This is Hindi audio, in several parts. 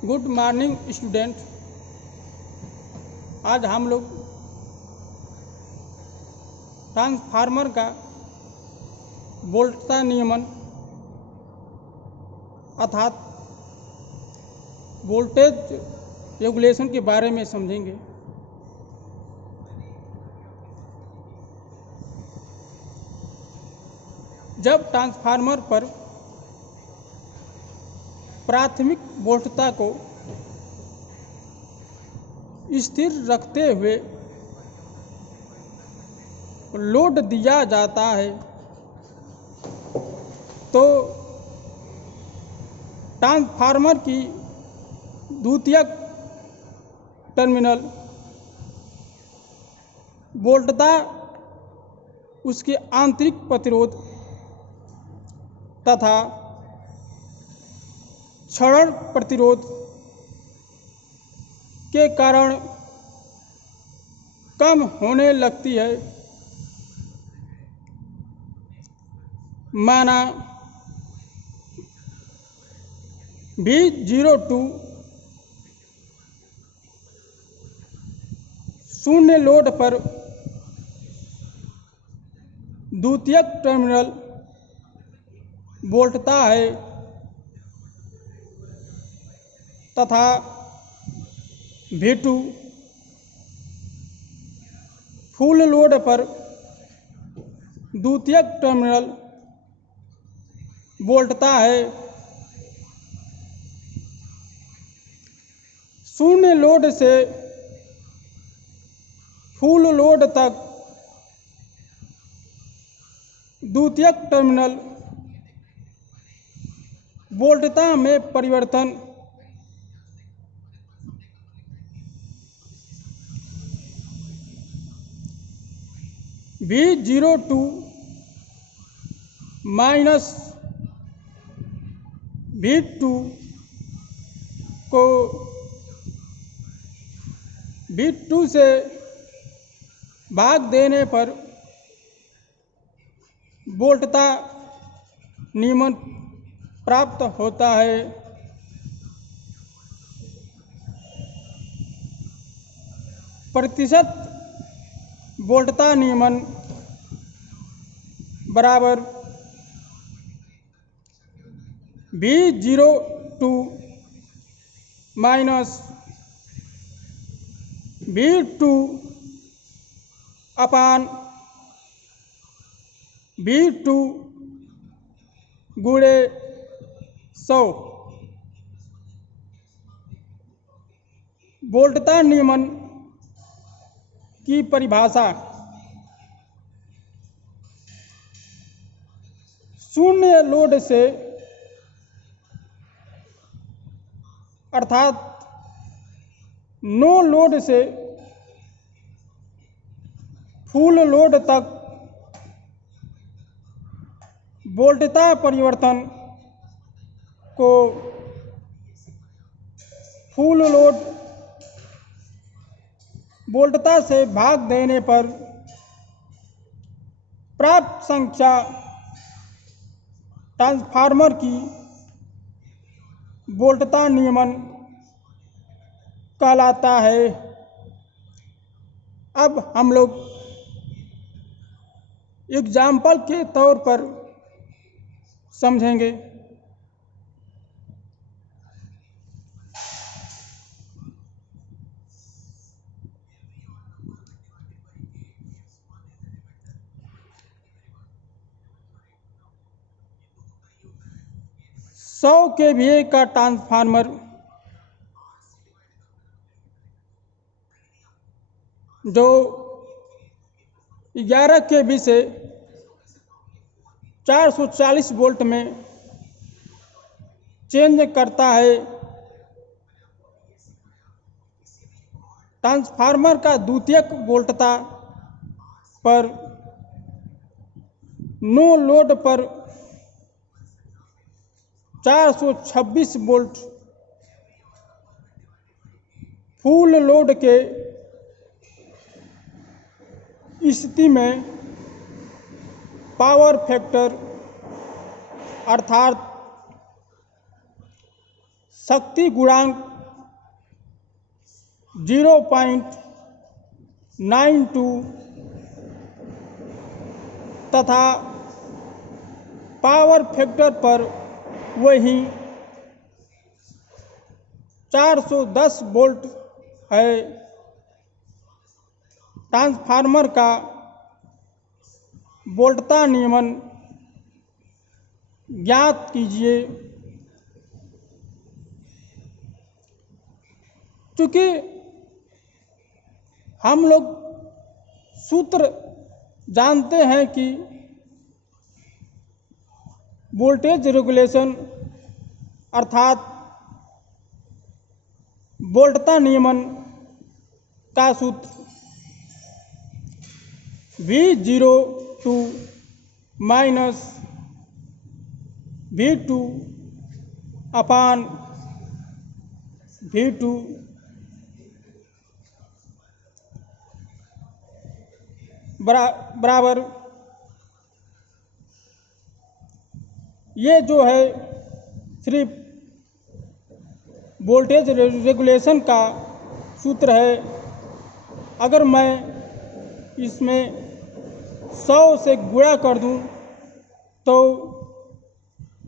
Good morning student. आज हम लोग ट्रांसफार्मर का वोल्टता नियमन अर्थात वोल्टेज रेगुलेशन के बारे में समझेंगे। जब ट्रांसफार्मर पर प्राथमिक वोल्टता को स्थिर रखते हुए लोड दिया जाता है तो ट्रांसफार्मर की द्वितीयक टर्मिनल वोल्टता उसके आंतरिक प्रतिरोध तथा क्षरण प्रतिरोध के कारण कम होने लगती है। माना V02 शून्य लोड पर द्वितीयक टर्मिनल वोल्टता है तथा V2 फुल लोड पर द्वितीयक टर्मिनल वोल्टता है। शून्य लोड से फुल लोड तक द्वितीयक टर्मिनल वोल्टता में परिवर्तन V02 माइनस V2 को V2 से भाग देने पर वोल्टता नियमन प्राप्त होता है। प्रतिशत वोल्टता नियमन बराबर V02 माइनस V2 अपान V2 गुणे 100। वोल्टता नियमन की परिभाषा शून्य लोड से अर्थात नो लोड से फुल लोड तक वोल्टता परिवर्तन को फुल लोड वोल्टता से भाग देने पर प्राप्त संख्या ट्रांसफार्मर की वोल्टता नियमन कहलाता है। अब हम लोग एग्जाम्पल के तौर पर समझेंगे। सौ kVA का ट्रांसफार्मर जो 11 kV से 440 वोल्ट में चेंज करता है। ट्रांसफार्मर का द्वितीयक वोल्टता पर नो लोड पर 426 वोल्ट, फुल लोड के स्थिति में पावर फैक्टर अर्थात शक्ति गुणांक 0.92 तथा पावर फैक्टर पर वही 410 वोल्ट है। ट्रांसफार्मर का वोल्टता नियमन ज्ञात कीजिए। चूँकि हम लोग सूत्र जानते हैं कि वोल्टेज रेगुलेशन अर्थात वोल्टता नियमन का सूत्र V02 माइनस V2 अपान V2 बराबर ये जो है सिर्फ वोल्टेज रेगुलेशन का सूत्र है। अगर मैं इसमें 100 से गुणा कर दूं तो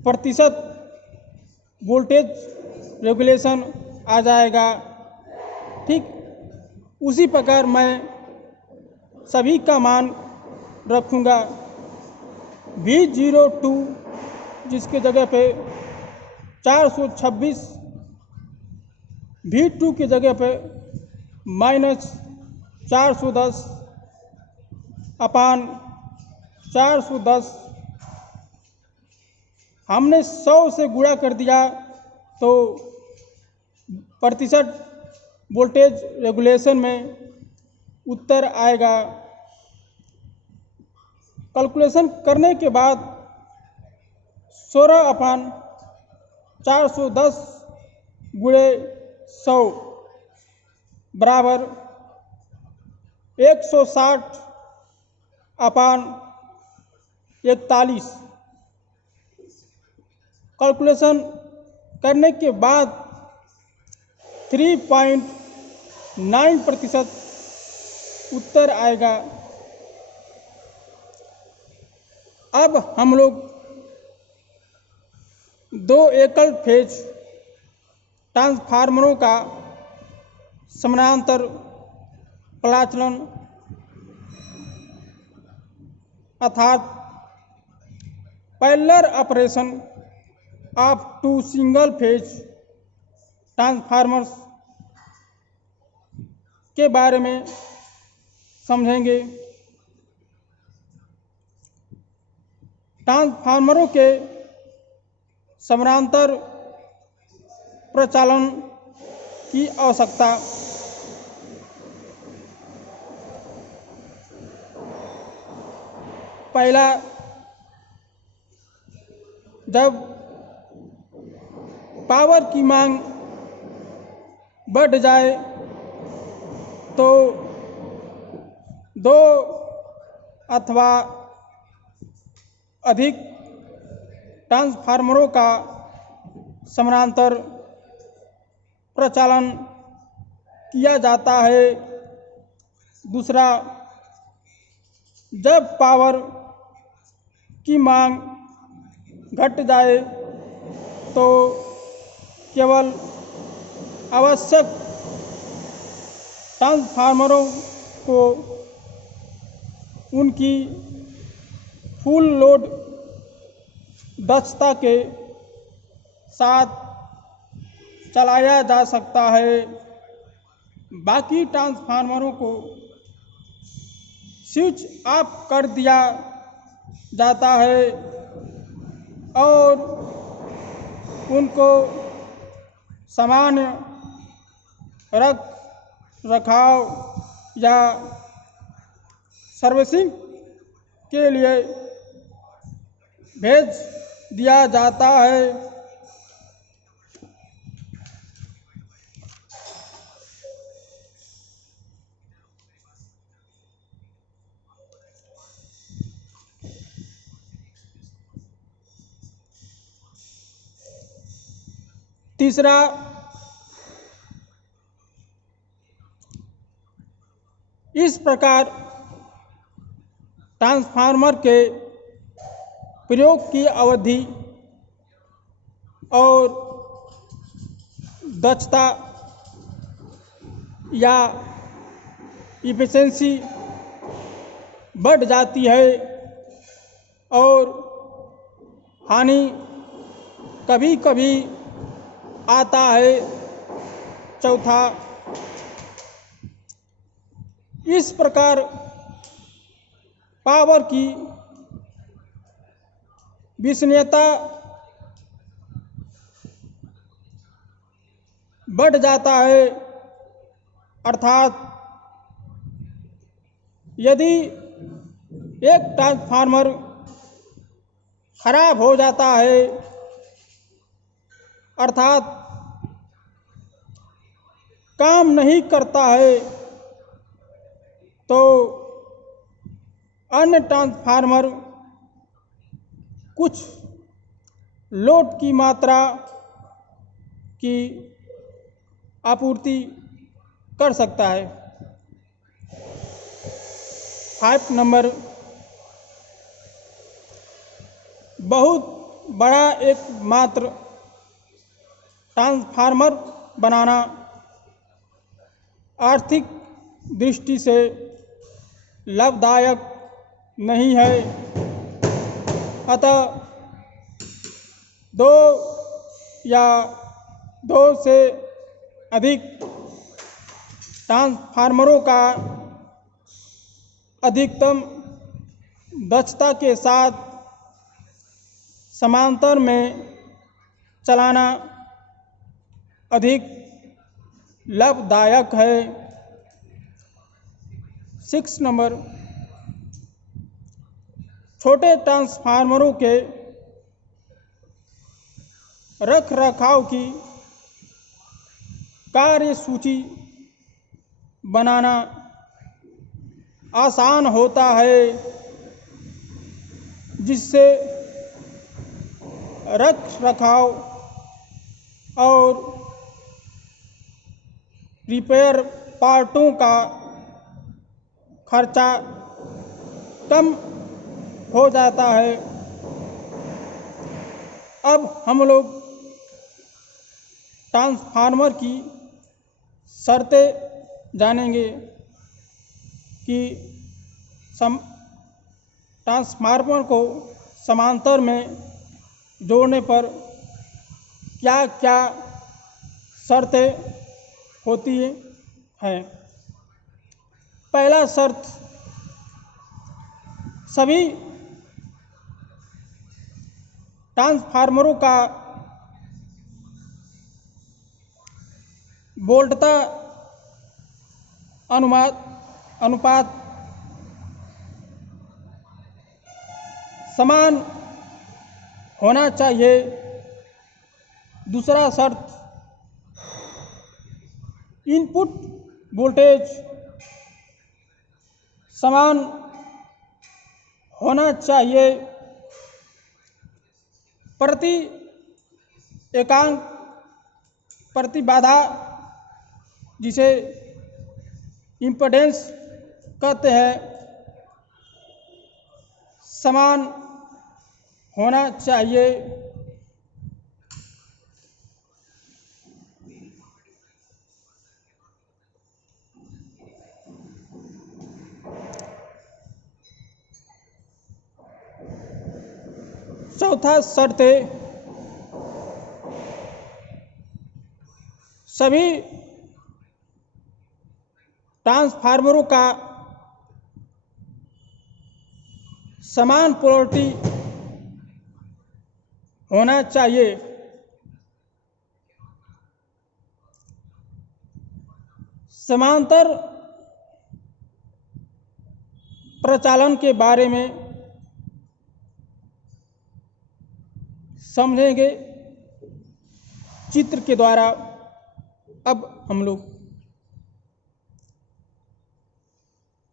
प्रतिशत वोल्टेज रेगुलेशन आ जाएगा। ठीक उसी प्रकार मैं सभी का मान रखूँगा। V02 जिसके जगह पे 426, V2 की जगह पे -410 अपान 410। हमने 100 से गुणा कर दिया तो प्रतिशत वोल्टेज रेगुलेशन में उत्तर आएगा। कैलकुलेशन करने के बाद 16 अपान 410 गुणे 100 बराबर 160 अपान 41। कैलकुलेशन करने के बाद 3.9% उत्तर आएगा। अब हम लोग दो एकल फेज ट्रांसफार्मरों का समानांतर प्रचालन अर्थात parallel operation of two single phase transformers के बारे में समझेंगे। ट्रांसफार्मरों के समानांतर प्रचालन की आवश्यकता। पहला, जब पावर की मांग बढ़ जाए तो दो अथवा अधिक ट्रांसफार्मरों का समानांतर प्रचालन किया जाता है। दूसरा, जब पावर की मांग घट जाए तो केवल आवश्यक ट्रांसफार्मरों को उनकी फुल लोड दक्षता के साथ चलाया जा सकता है। बाकी ट्रांसफार्मरों को स्विच ऑफ कर दिया जाता है और उनको सामान्य रख रखाव या सर्विसिंग के लिए भेज दिया जाता है। तीसरा, इस प्रकार ट्रांसफार्मर के प्रयोग की अवधि और दक्षता या इफिशिएंसी बढ़ जाती है और हानि कभी कभी आता है। चौथा, इस प्रकार पावर की विश्वसनीयता बढ़ जाता है, अर्थात यदि एक ट्रांसफार्मर खराब हो जाता है, अर्थात काम नहीं करता है, तो अन्य ट्रांसफार्मर कुछ लोड की मात्रा की आपूर्ति कर सकता है। 5 नंबर, बहुत बड़ा एकमात्र ट्रांसफार्मर बनाना आर्थिक दृष्टि से लाभदायक नहीं है, अतः 2 या 2 से अधिक ट्रांसफार्मरों का अधिकतम दक्षता के साथ समांतर में चलाना अधिक लाभदायक है। 6 नंबर, छोटे ट्रांसफार्मरों के रख रखाव की कार्य सूची बनाना आसान होता है, जिससे रख रखाव और रिपेयर पार्टों का खर्चा कम हो जाता है। अब हम लोग ट्रांसफार्मर की शर्तें जानेंगे कि ट्रांसफार्मर को समांतर में जोड़ने पर क्या क्या शर्तें होती हैं। पहला शर्त, सभी ट्रांसफार्मरों का वोल्टता अनुपात समान होना चाहिए। दूसरा शर्त, इनपुट वोल्टेज समान होना चाहिए। प्रति एकांक प्रतिबाधा, जिसे इम्पीडेंस कहते हैं, समान होना चाहिए। चौथा शर्त है, सभी ट्रांसफार्मरों का समान पोलैरिटी होना चाहिए। समांतर प्रचालन के बारे में समझेंगे चित्र के द्वारा। अब हम लोग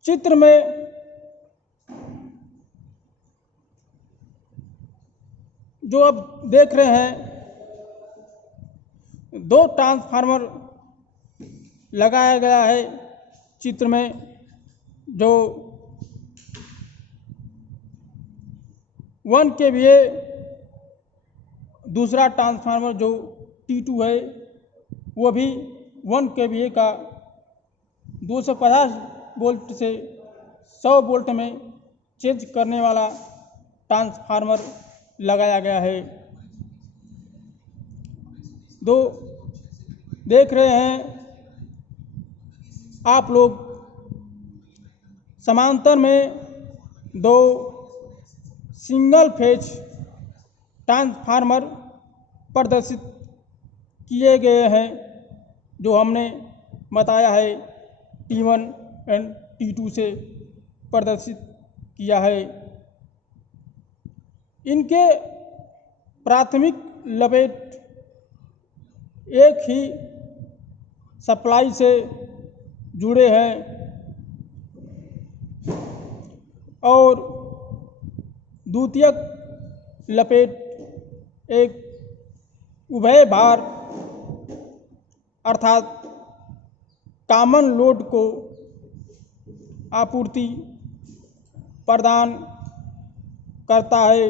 चित्र में जो अब देख रहे हैं, 2 ट्रांसफार्मर लगाया गया है चित्र में। जो 1 kVA दूसरा ट्रांसफार्मर जो T2 है वो भी 1 kVA का 250 वोल्ट से 100 वोल्ट में चेंज करने वाला ट्रांसफार्मर लगाया गया है। दो देख रहे हैं आप लोग समांतर में 2 सिंगल फेज ट्रांसफार्मर प्रदर्शित किए गए हैं जो हमने बताया है T1 एंड T2 से प्रदर्शित किया है। इनके प्राथमिक लपेट एक ही सप्लाई से जुड़े हैं और द्वितीयक लपेट एक उभय भार अर्थात कॉमन लोड को आपूर्ति प्रदान करता है।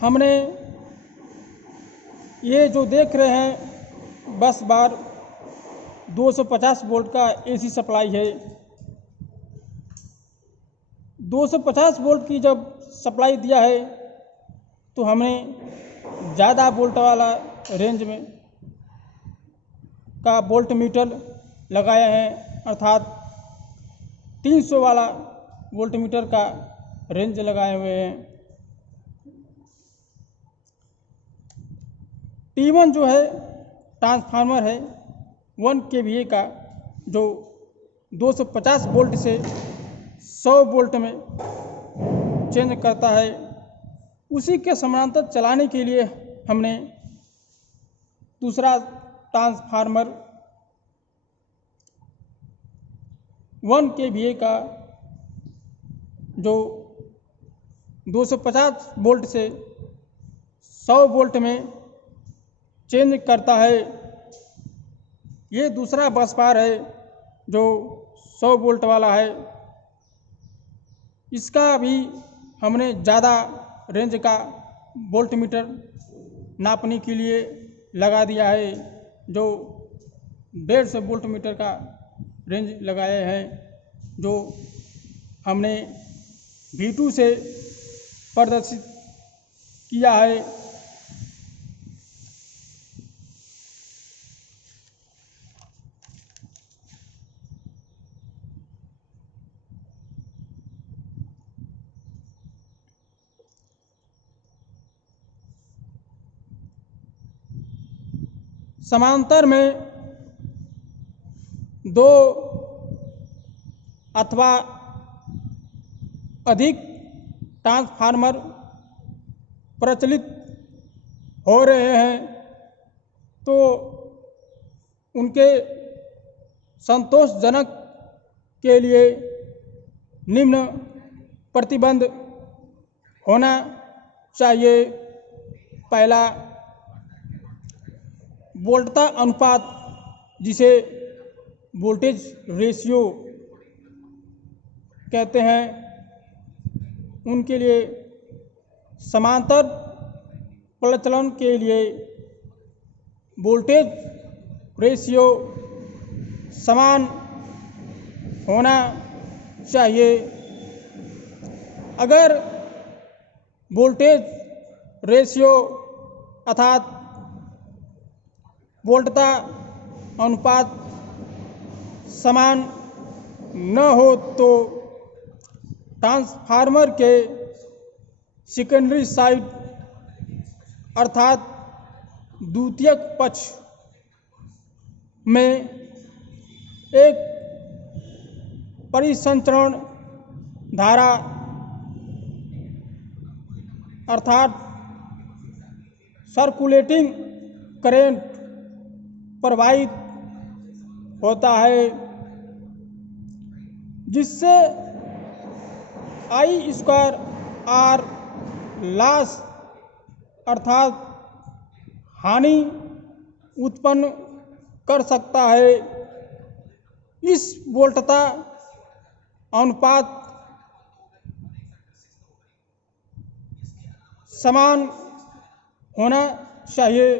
हमने ये जो देख रहे हैं बस बार 250 वोल्ट का AC सप्लाई है। 250 वोल्ट की जब सप्लाई दिया है तो हमने ज़्यादा वोल्ट वाला रेंज में का वोल्ट मीटर लगाया है अर्थात 300 वाला वोल्ट मीटर का रेंज लगाए हुए हैं। T1 जो है ट्रांसफार्मर है 1 kVA का जो 250 वोल्ट से 100 वोल्ट में चेंज करता है। उसी के समानांतर चलाने के लिए हमने दूसरा ट्रांसफार्मर 1 kVA का जो 250 वोल्ट से 100 वोल्ट में चेंज करता है। ये दूसरा बस बार है जो 100 वोल्ट वाला है। इसका भी हमने ज़्यादा रेंज का वोल्ट मीटर नापने के लिए लगा दिया है जो 150 वोल्ट मीटर का रेंज लगाए हैं जो हमने V2 से प्रदर्शित किया है। समांतर में 2 अथवा अधिक ट्रांसफार्मर प्रचलित हो रहे हैं तो उनके संतोषजनक के लिए निम्न प्रतिबंध होना चाहिए। पहला, वोल्टता अनुपात जिसे वोल्टेज रेशियो कहते हैं उनके लिए समांतर प्रचलन के लिए वोल्टेज रेशियो समान होना चाहिए। अगर वोल्टेज रेशियो अर्थात वोल्टता अनुपात समान न हो तो ट्रांसफार्मर के सेकेंडरी साइड अर्थात द्वितीयक पक्ष में एक परिसंचरण धारा अर्थात सर्कुलेटिंग करेंट प्रवाहित होता है जिससे I² लॉस अर्थात हानि उत्पन्न कर सकता है। इस वोल्टता अनुपात समान होना चाहिए।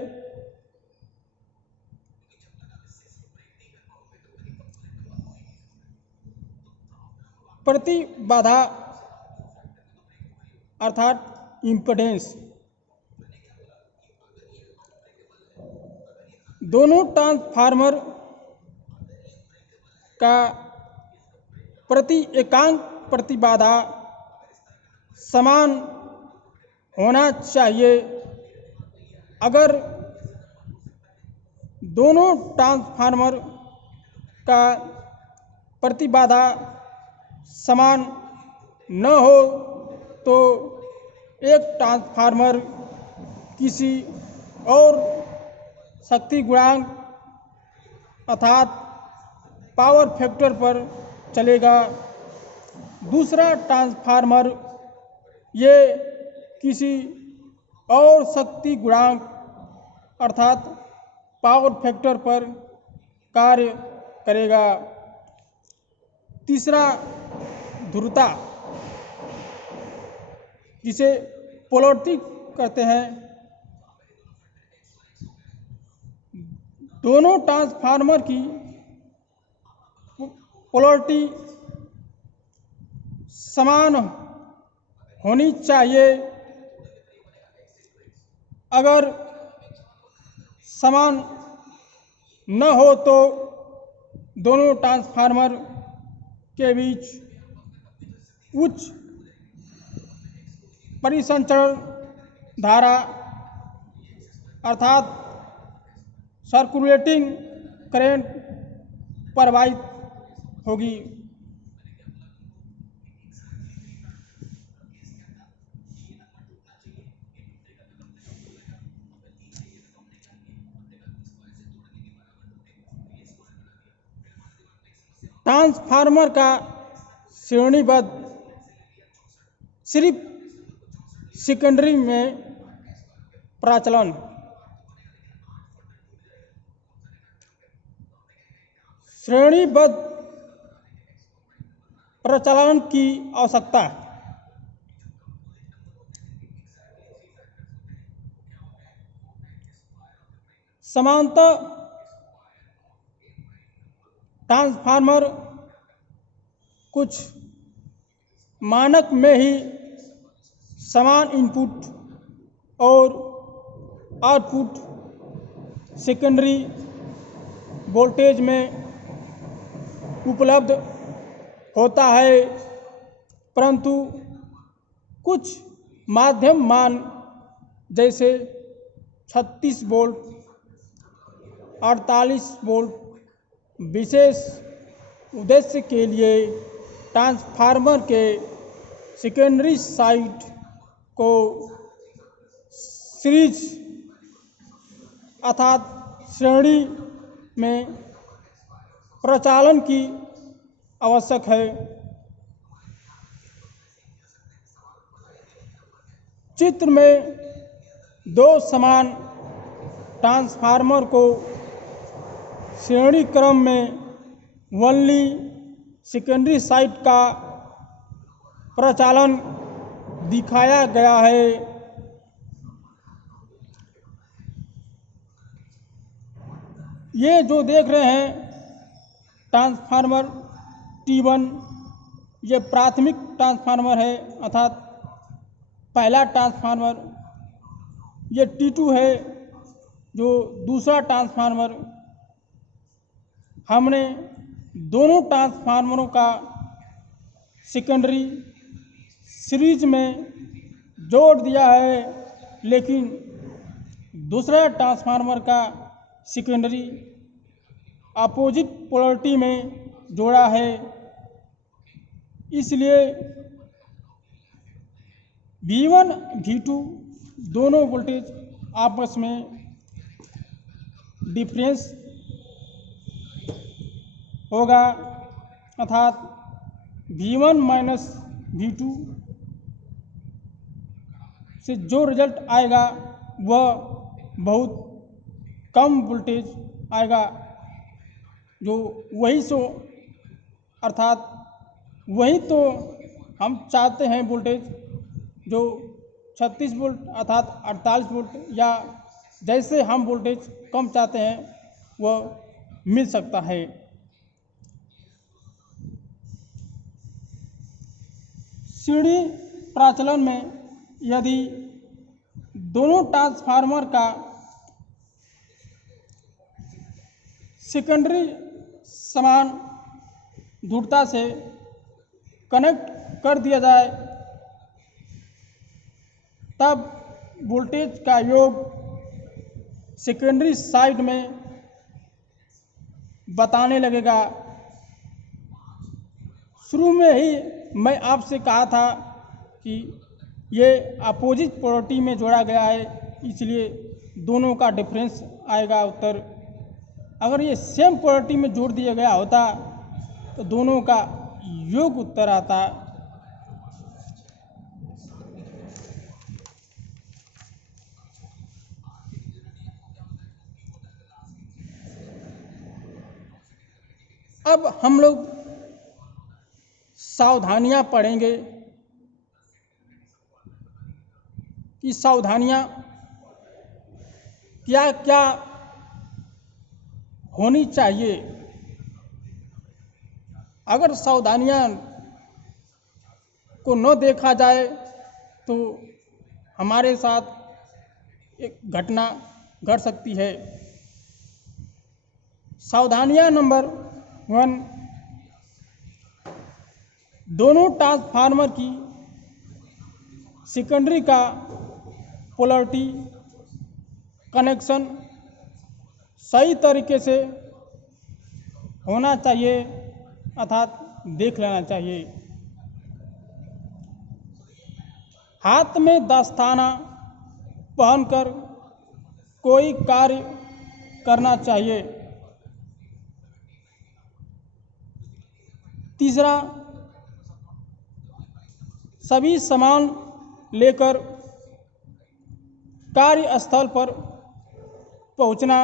प्रतिबाधा अर्थात इम्पीडेंस दोनों ट्रांसफार्मर का प्रति एकांक प्रतिबाधा समान होना चाहिए। अगर दोनों ट्रांसफार्मर का प्रतिबाधा समान न हो तो एक ट्रांसफार्मर किसी और शक्ति गुणांक अर्थात पावर फैक्टर पर चलेगा। दूसरा ट्रांसफार्मर ये किसी और शक्ति गुणांक अर्थात पावर फैक्टर पर कार्य करेगा। तीसरा ध्रुवता जिसे पोलैरिटी कहते हैं। दोनों ट्रांसफार्मर की पोलैरिटी समान होनी चाहिए। अगर समान न हो तो दोनों ट्रांसफार्मर के बीच उच्च परिसंचरण धारा अर्थात सर्कुलेटिंग करंट प्रवाहित होगी। ट्रांसफार्मर का श्रेणीबद्ध सिर्फ सेकेंडरी में प्रचलन। श्रेणीबद्ध प्रचलन की आवश्यकता समांतर ट्रांसफार्मर कुछ मानक में ही समान इनपुट और आउटपुट सेकेंडरी वोल्टेज में उपलब्ध होता है, परंतु कुछ माध्यम मान जैसे 36 वोल्ट 48 वोल्ट विशेष उद्देश्य के लिए ट्रांसफार्मर के सेकेंडरी साइड को सीरीज अर्थात श्रेणी में प्रचालन की आवश्यक है। चित्र में दो समान ट्रांसफार्मर को श्रेणी क्रम में वनली सेकेंडरी साइड का प्रचालन दिखाया गया है। ये जो देख रहे हैं ट्रांसफार्मर T1 ये प्राथमिक ट्रांसफार्मर है अर्थात पहला ट्रांसफार्मर। ये T2 है जो दूसरा ट्रांसफार्मर। हमने दोनों ट्रांसफार्मरों का सेकेंडरी सीरीज में जोड़ दिया है, लेकिन दूसरा ट्रांसफार्मर का सेकेंडरी अपोजिट पोलैरिटी में जोड़ा है। इसलिए V1 V2 दोनों वोल्टेज आपस में डिफरेंस होगा अर्थात V1 माइनस V2 से जो रिजल्ट आएगा वह बहुत कम वोल्टेज आएगा, जो वही सो अर्थात वही तो हम चाहते हैं वोल्टेज जो 36 वोल्ट अर्थात 48 वोल्ट या जैसे हम वोल्टेज कम चाहते हैं वह मिल सकता है। सीढ़ी प्रचलन में यदि दोनों ट्रांसफार्मर का सेकेंडरी समान दृढ़ता से कनेक्ट कर दिया जाए तब वोल्टेज का योग सेकेंडरी साइड में बताने लगेगा। शुरू में ही मैं आपसे कहा था कि ये अपोजिट पोलैरिटी में जोड़ा गया है, इसलिए दोनों का डिफरेंस आएगा उत्तर। अगर ये सेम पोलैरिटी में जोड़ दिया गया होता तो दोनों का योग उत्तर आता। अब हम लोग सावधानियां पढ़ेंगे कि सावधानियां क्या क्या होनी चाहिए। अगर सावधानियां को न देखा जाए तो हमारे साथ एक घटना घट सकती है। सावधानियां नंबर 1, दोनों ट्रांसफार्मर की सेकेंडरी का पोलैरिटी कनेक्शन सही तरीके से होना चाहिए अर्थात देख लेना चाहिए। हाथ में दस्ताना पहनकर कोई कार्य करना चाहिए। तीसरा, सभी सामान लेकर कार्यस्थल पर पहुंचना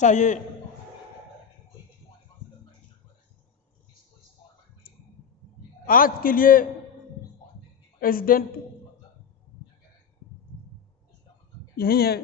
चाहिए। आज के लिए स्टूडेंट यही है।